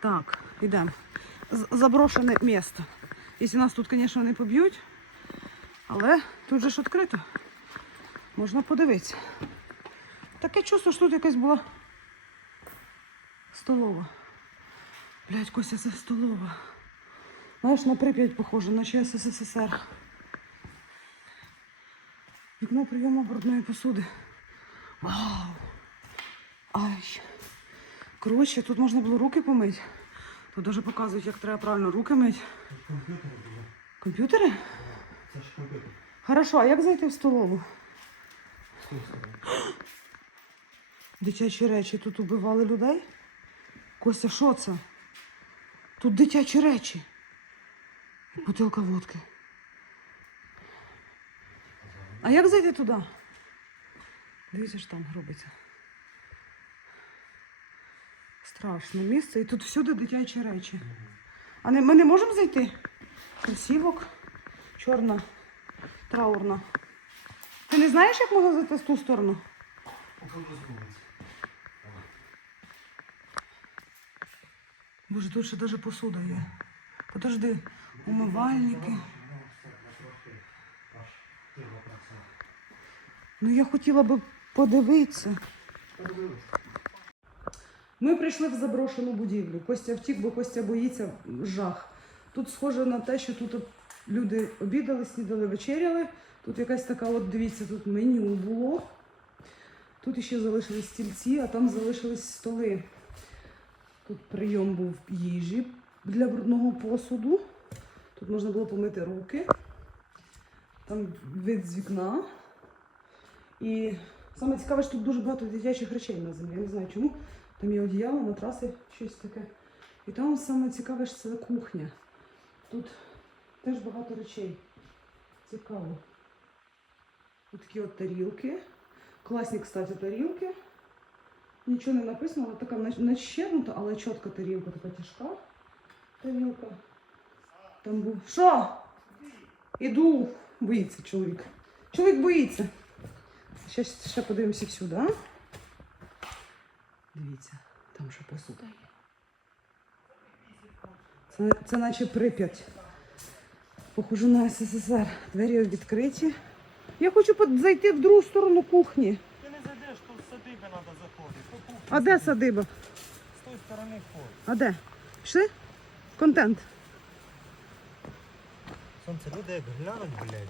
Так, йдемо. Заброшене місто. Якщо нас тут, звісно, не поб'ють, але тут же ж відкрито. Можна подивитися. Таке чувство, що тут якась була столова. Блядь, Костя, це столова. Знаєш, на Прип'ять похоже, наче СССР. Вікно прийому брудної посуди. Вау! Ай. Коротше, тут можна було руки помити. Тут даже показують, як треба правильно руки мити. Комп'ютер було. Комп'ютери? Це ж комп'ютер. Хорошо, а як зайти в столову? Дитячі речі тут убивали людей? Костя, що це? Тут дитячі речі. Бутилка водки. А як зайти туди? Дивіться, що там робиться. Страшне місце. І тут всюди дитячі речі. А не, ми не можемо зайти? Красівок, чорна, траурна. Ти не знаєш, як можна зайти з ту сторону? Боже, тут ще даже посуда є. Подожди, умивальники. Ну я хотіла би подивитися. Подивились. Ми прийшли в заброшену будівлю. Костя втік, бо Костя боїться жах. Тут схоже на те, що тут люди обідали, снідали, вечеряли. Тут якась така, от дивіться, тут меню було. Тут ще залишились стільці, а там залишились столи. Тут прийом був їжі для брудного посуду. Тут можна було помити руки. Там вид з вікна. І саме цікаве, що тут дуже багато дитячих речей на землі. Я не знаю чому. Там є одіяло, матраси, щось таке. І там саме цікаве, що це кухня. Тут теж багато речей. Цікаво. Ось такі от тарілки. Класні, кстати, тарілки. Нічого не написано, вона така начернута, але чітка тарілка, така тяжка тарілка. Там був. Що? Іду. Боїться чоловік. Чоловік боїться. Ще, ще подивимося всюди. Дивіться, там ще посуда є. Це, це наче Прип'ять. Похоже на СССР. Двері відкриті. Я хочу зайти в другу сторону кухні. Ти не зайдеш, тут садиби треба заходити. А де садиба? З тої сторони вход. А де? Пішли? Контент. Сонце, люди як глянуть, блядь.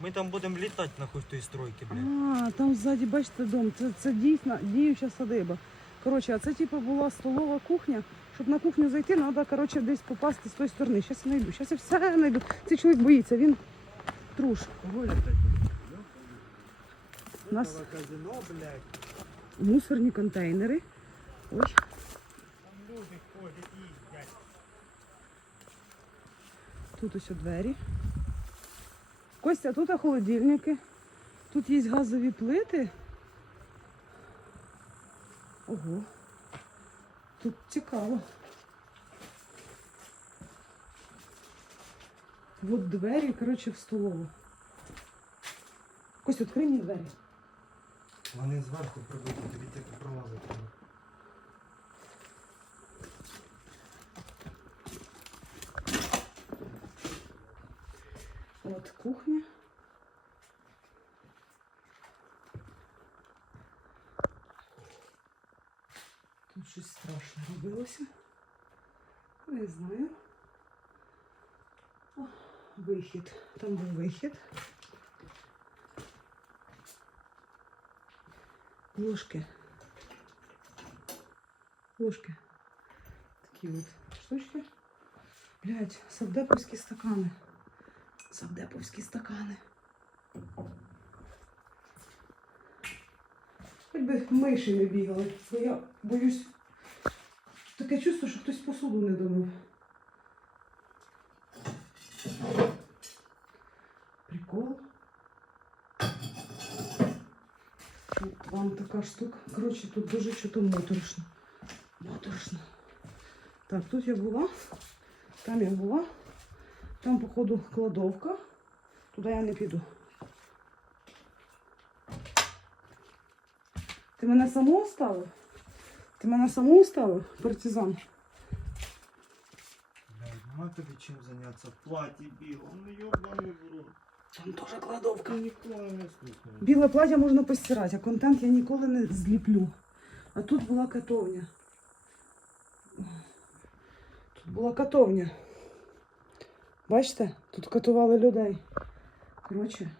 Ми там будемо літати нахуй в тої стройки, блядь. А, там ззаді, бачите, дом. Це, це дійсно діюча садиба. Коротше, а це типу була столова кухня. Щоб на кухню зайти, треба коротше, десь попасти з тої сторони. Зараз я знайду. Зараз я все знайду. Цей чоловік боїться, він труш. У нас мусорні контейнери. Ой, тут ось двері. Костя, тут холодильники. Тут є газові плити. Ого. Тут цікаво. От двері, коротше, в столову. Костя, відкрий мені двері. Вони зверху прибуті, тобі тільки пролазити. От кухня. Тут щось страшне робилося. Не знаю. О, вихід. Там був вихід. Ложки. Ложки. Такі от штучки. Блять, савдеповські стакани. Савдеповські стакани. Хоч би миші не бігали, бо я боюсь. Таке чувство, що хтось посуду не домив. Прикол. От вам така штука. Коротше, тут дуже що-то моторошно. Моторошно. Так, тут я була, там я була. Там, походу, кладовка. Туди я не піду. Ти мене саму оставив? Ти мене саму оставив, партизан? А тобі чим зайнятися? В платі біло, ну йобаний в рот. Там теж кладовка. Ти ніколи не слухав. Біле плаття можна постирати, а контент я ніколи не зліплю. А тут була катовня. Тут була катовня. Бачите? Тут катували людей. Коротше,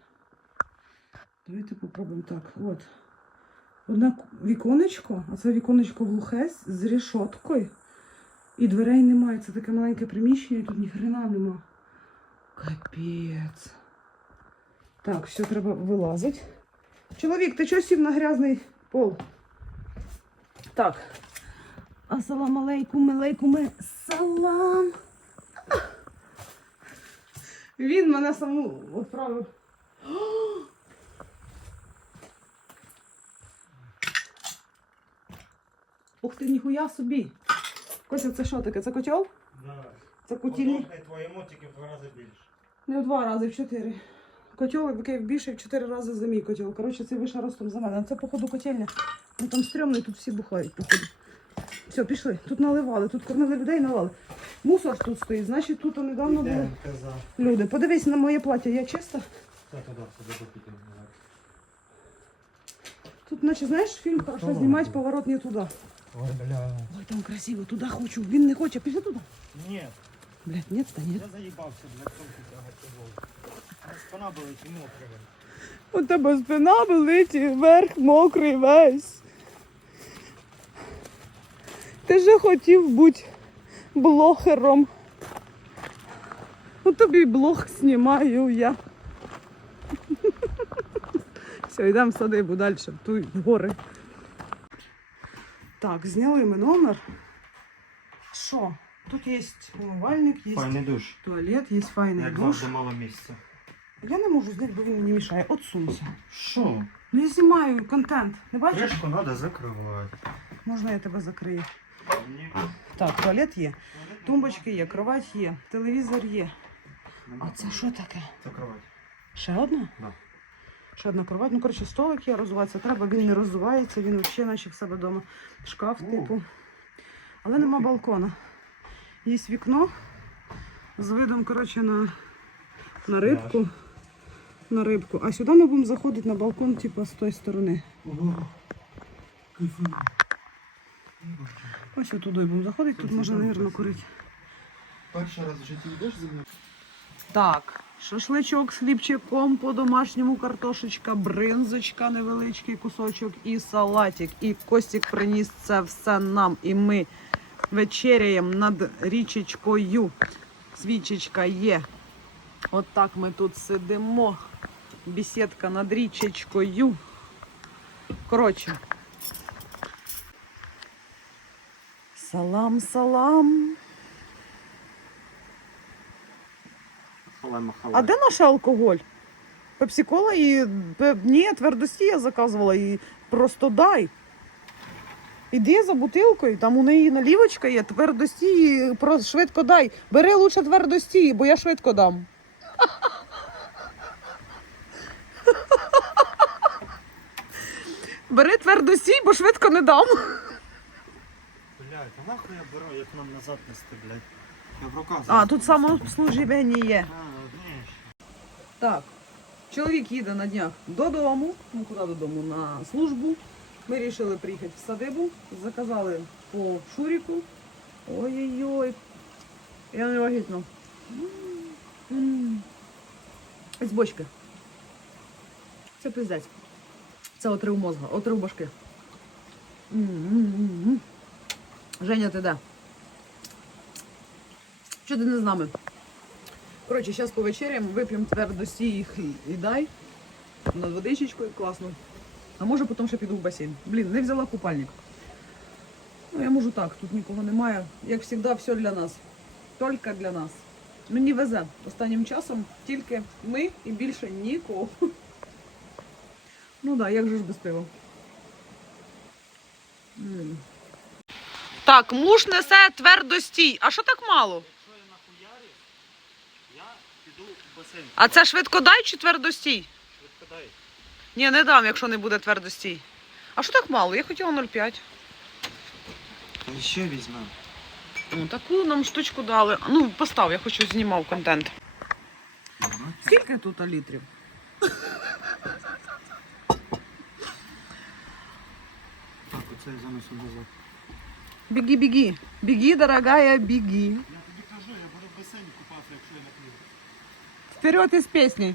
давайте попробуємо так. От. Одне віконечко, а це віконечко глухе з- з рішоткою. І дверей немає. Це таке маленьке приміщення, і тут ніхрена нема. Капець. Так, все, треба вилазити. Чоловік, ти чого сів на грязний пол? Так. Асалам алейкум, алейкум, салам. Він мене саму відправив. Ух ти, ніхуя собі. Кося, це що таке? Це котел? Да. Це кутільні? Подобний твоєму тільки в два рази більше. Не в два рази, в чотири. Котел, який більше в чотири рази за мій котел. Коротше, це вище ростом за мене. Це, походу, котельня. Ну там стрьомно, і тут всі бухають, походу. Все, пішли. Тут наливали, тут кормили людей, наливали. Мусор тут стоїть, значить тут недавно були Йдемо, казав. люди. Подивись на моє плаття, я чиста. Та туди, туди допіть. Тут, наче, знаєш, фільм хорошо Ага. знімають, поворот не туди. Ой, бля. Ой, там красиво, туди хочу. Він не хоче, пішли туди. Ні, Блядь, ні, та ні. я заїбався, блядь, сумки тягати вовк. Спина болить і мокре. У тебе спина болить і верх мокрий весь. Ти же хотів бути блогером. Ну тобі блог знімаю я. Все, йдемо в садибу далі, в ту в гори. Так, зняли ми номер. Що? Тут є умивальник, є Файний душ. туалет, є файний Як душ. завжди мало місця. Я не можу зняти, бо він мені мішає. Отсунься. Що? Ну я знімаю контент. Не бачиш? Кришку треба закривати. Можна я тебе закрию? Ні. Так, туалет є, тумбочки є, кровать є, телевізор є. А це що таке? Закривати. Ще одна? Да. Ще одна кровать. Ну, коротше, столик є, розвиватися треба, він не розвивається, він взагалі наче в себе вдома. Шкаф, О. типу. Але нема балкона. Є вікно з видом, коротше, на, на рибку. На рибку. А сюди ми будемо заходити на балкон, типу, з тої сторони. Ось отуди будемо заходити, тут можна, мабуть, курити. Перший раз в житті йдеш зі мною? Так, шашличок з хлібчиком по-домашньому, картошечка, бринзочка, невеличкий кусочок і салатик. І Костік приніс це все нам. І ми вечеряємо над річечкою. Свічечка є. От так ми тут сидимо. Бесідка над річечкою. Коротше. Салам, салам. А де наш алкоголь? Пепсикола і ні, твердості я заказувала і просто дай. Іди за бутилкою, там у неї налівочка є, твердості, і про швидко дай. Бери лучше твердості, бо я швидко дам. Бери твердості, бо швидко не дам. Блядь, а нахуй я беру, як нам назад нести, блядь? Я в руках А, тут самообслуживання є. А. Так, чоловік їде на днях додому. Ну куди додому? На службу. Ми вирішили приїхати в садибу. Заказали по Шуріку. Ой-ой-ой. Я не вагітна. З бочки. Це пиздець. Це отрив мозга, отрив башки. М-м-м-м. Женя, ти де? Що ти не з нами? Коротше, зараз повечеряємо, вип'ємо твердості їх і, дай. Над водичечкою класно. А може потім ще піду в басейн. Блін, не взяла купальник. Ну, я можу так, тут нікого немає. Як завжди, все для нас. Тільки для нас. Мені везе. Останнім часом тільки ми і більше нікого. Ну так, да, як же ж без пива. Так, муж несе твердостій. А що так мало? Якщо я нахуярю, я піду в басейн. А це швидкодай чи твердостій? Відкидай. Ні, не дам, якщо не буде твердостій. А що так мало? Я хотіла 0,5. Та ще візьмемо. Ну, таку нам штучку дали. Ну, постав, я хочу знімав контент. Скільки тут літрів? Так, оце я занесу назад. Біги, біги. Біги, дорогая, біги. Я тобі кажу, я буду в басейні купатися, якщо я нап'ю. Вперед із пісні.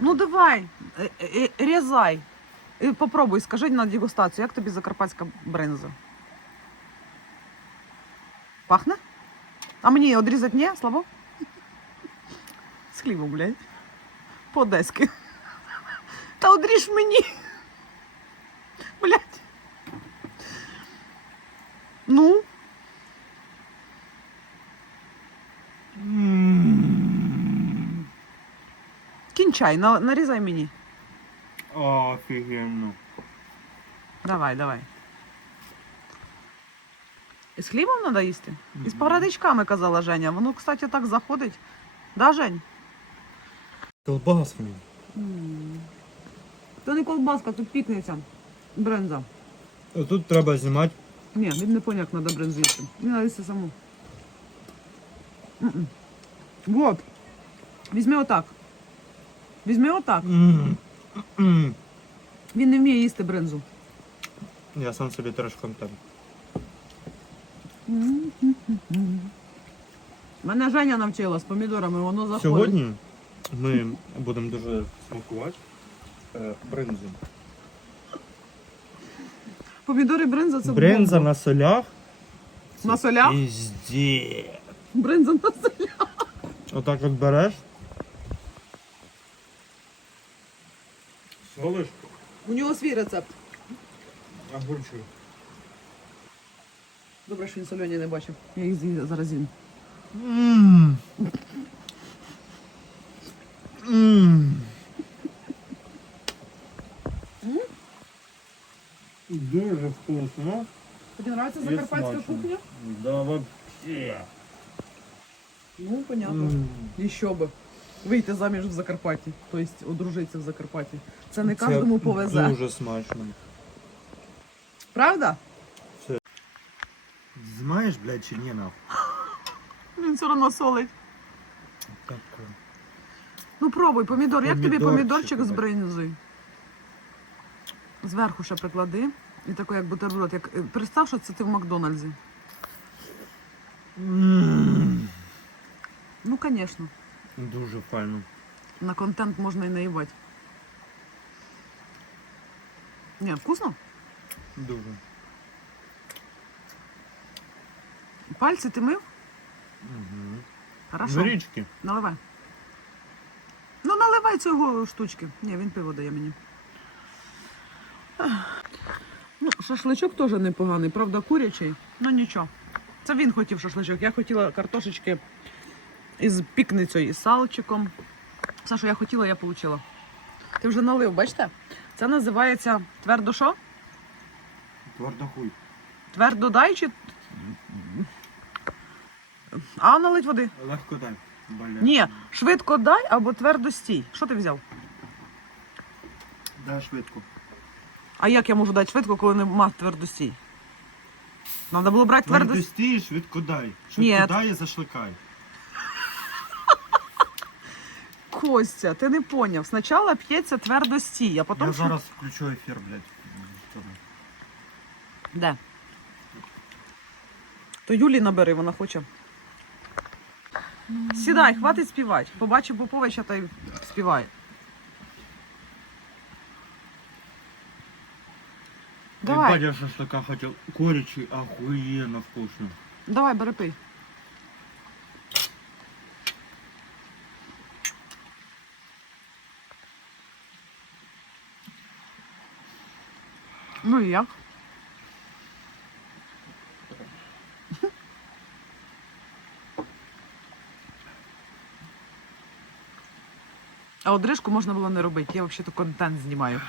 Ну давай, е, е, е, різай. І попробуй, скажи на дегустацію, як тобі закарпатська бринза? Пахне? А мені одрізати ні, слабо? З хлібом, блядь. По-одеськи. Та одріж мені. кінчай, на- нарізай мені. Офігенно. Давай, давай. І з хлібом треба їсти? І з парадичками, казала Женя. Воно, кстати, так заходить. Да, Жень? Колбаска. То не колбаска, тут пікниця. Бренза. Тут треба знімати. Ні, він не поняв, як треба брензу їсти. Він треба їсти саму. М-м. Вот. Візьми отак. Візьми отак. Він не вміє їсти брензу. Я сам собі теж контент. Мене Женя навчила з помідорами, воно заходить. Сьогодні ми будемо дуже смакувати е, бринзу. Помідори бринза це Бринза бомба. на солях. На солях? Пізді. Бринза на солях. Отак от береш. Солиш У нього свій рецепт. огурчик. Добре, що він сольоні не бачив. Я їх з'їм- зараз з'їм. Ммм. Ммм. Дуже вкусно. Тобі подобається Є закарпатська смачно. кухня? Да, вообще. Ну, понятно. М. І що би. Вийти заміж в Закарпатті, тобто одружитися в Закарпатті. Це не Це кожному повезе. Дуже смачно. Правда? Знаєш, блядь, чи ні нахуй? Він все одно солить. Таке. Ну пробуй, помідор. Як тобі Помідорчик, помідорчик з так. бринзою? Зверху ще приклади. І тако, як бутерброд. Як... е, Представ, що це ти в Макдональдсі. Ммм. Ну, звісно. Дуже файно. На контент можна і наїбати. Ні, вкусно? Дуже. Пальці ти мив? Угу. Хорошо. З річки. Наливай. Ну, наливай цього штучки. Ні, він пиво дає мені. Ну, шашличок теж непоганий, правда, курячий. Ну нічого. Це він хотів шашличок. Я хотіла картошечки із пікницею, із салчиком. Все, що я хотіла, я отримала. Ти вже налив, бачите? Це називається твердо що? Твердо хуй. Твердо дай чи. А налить води. Легко дай. Бля. Ні, швидко дай або твердо стій. Що ти взяв? Дай швидко. А як я можу дати швидко, коли нема твердостій? Треба було брати Твердо твердо. стій, швидко дай. Швидко Ні. дай і зашликай. Костя, ти не поняв. Спочатку п'ється твердостій, а потім. Я що- зараз включу ефір, блядь. Де? То Юлі набери, вона хоче. Сідай, хватить співати. Побачив Поповича та й співай. Давай, Ебать, я шашлыка хотел. Курячий, охуенно вкусно. давай, бери пий. Ну і як? А одрижку можна було не робити. Я взагалі контент знімаю.